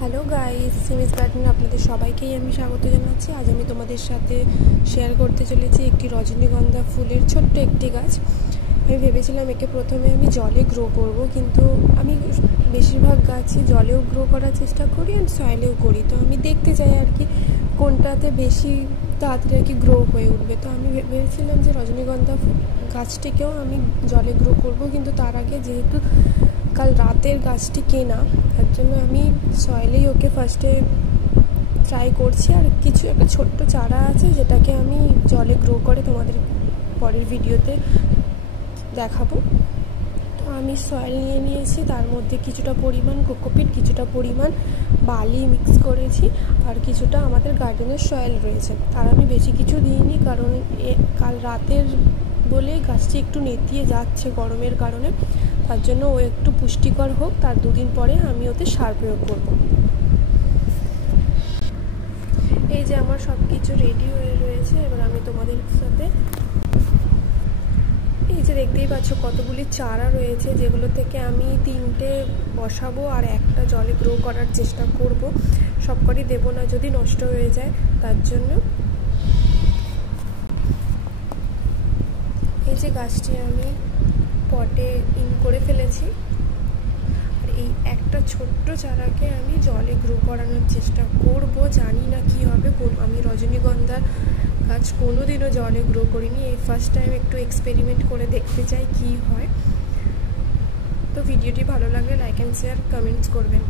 Hello guys, সিমিস গার্ডেনে আপনাদের সবাইকেই আমি স্বাগত জানাচ্ছি। আজ আমি তোমাদের সাথে শেয়ার করতে চলেছি একটি রজনীগন্ধা ফুলের ছোট্ট একটি গাছ। আমি ভেবেছিলাম একে প্রথমে আমি জলে গ্রো করব, কিন্তু আমি বেশিরভাগ গাছই জলেও গ্রো করার চেষ্টা করি আর সয়েলেও করি। তো আমি দেখতে চাই আর কি কোনটাতে বেশি তাড়াতাড়ি আর কি গ্রো হয়ে উঠবে। তো আমি ভেবেছিলাম যে রজনীগন্ধা গাছটিকেও আমি জলে গ্রো করব, কিন্তু তার আগে যেহেতু কাল রাতের গাছটি কেনা, তার জন্য আমি সয়েলেই ওকে ফার্স্টে ট্রাই করছি। আর কিছু একটা ছোট্ট চারা আছে যেটাকে আমি জলে গ্রো করে তোমাদের পরের ভিডিওতে দেখাবো। তো আমি সয়েল নিয়ে নিয়েছি, তার মধ্যে কিছুটা পরিমাণ কোকোপিট, কিছুটা পরিমাণ বালি মিক্স করেছি, আর কিছুটা আমাদের গার্ডেনের সয়েল রয়েছে। আর আমি বেশি কিছু দিইনি, কারণ কাল রাতের বলে গাছটি একটু নেতিয়ে যাচ্ছে গরমের কারণে। তার জন্য ও একটু পুষ্টিকর হোক, তার দুদিন পরে আমি ওতে সার প্রয়োগ করব। এই যে আমার সব কিছু রেডি হয়ে রয়েছে। এবার আমি তোমাদের সাথে এই যে দেখতেই পাচ্ছ কতগুলি চারা রয়েছে, যেগুলো থেকে আমি 3টে বসাবো আর একটা জলে গ্রো করার চেষ্টা করব। সবকটি দেবো না, যদি নষ্ট হয়ে যায় তার জন্য। এই যে গাছটি আমি পটে ইন করে ফেলেছি, আর এই একটা ছোট্ট চারাকে আমি জলে গ্রো করানোর চেষ্টা করব। জানি না কি হবে, আমি রজনীগন্ধার গাছ কোনোদিনও জলে গ্রো করিনি, এই ফার্স্ট টাইম একটু এক্সপেরিমেন্ট করে দেখতে চাই কি হয়। তো ভিডিওটি ভালো লাগলে লাইক অ্যান্ড শেয়ার কমেন্টস করবেন।